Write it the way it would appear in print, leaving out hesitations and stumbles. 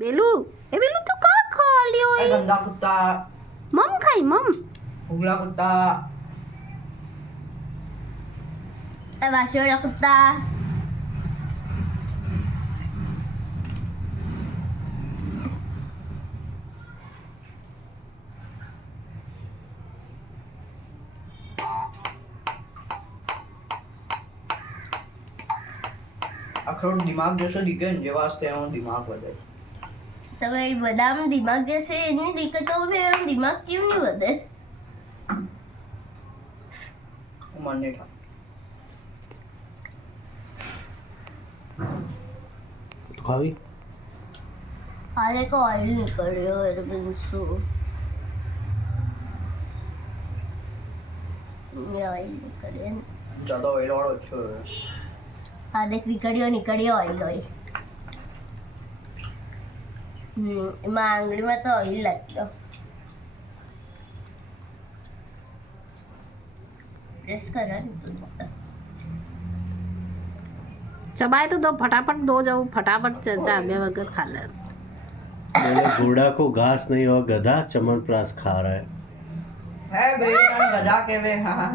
बेलू ए बेलू तू का खा लियो ए गंदा कुत्ता मम खाई मम उगला कुत्ता ए वाशोड़ा कुत्ता अखरोट दिमाग जैसे दिखे ने वास्ते एवं दिमाग વધે तो भाई बदाम दिमाग जैसे नहीं दिक्कत तो फिर दिमाग क्यों नहीं होते मन नहीं था तो खावी आधे को ऑयल निकल रही है बिंसु ये ऑयल निकल रही है ज्यादा ऑयल वाળો છે आधे निकलियो ऑयल ऑयल એમાં આંગળીમાં તો ઓઇલ લાગતો પ્રેસ કરો ને चबाए तो दो फटाफट दो जाओ फटाफट चाबे वगैरह खा ले बोले घोड़ा को घास नहीं और गधा चमनप्राश खा रहा है है बे गधा के वे हां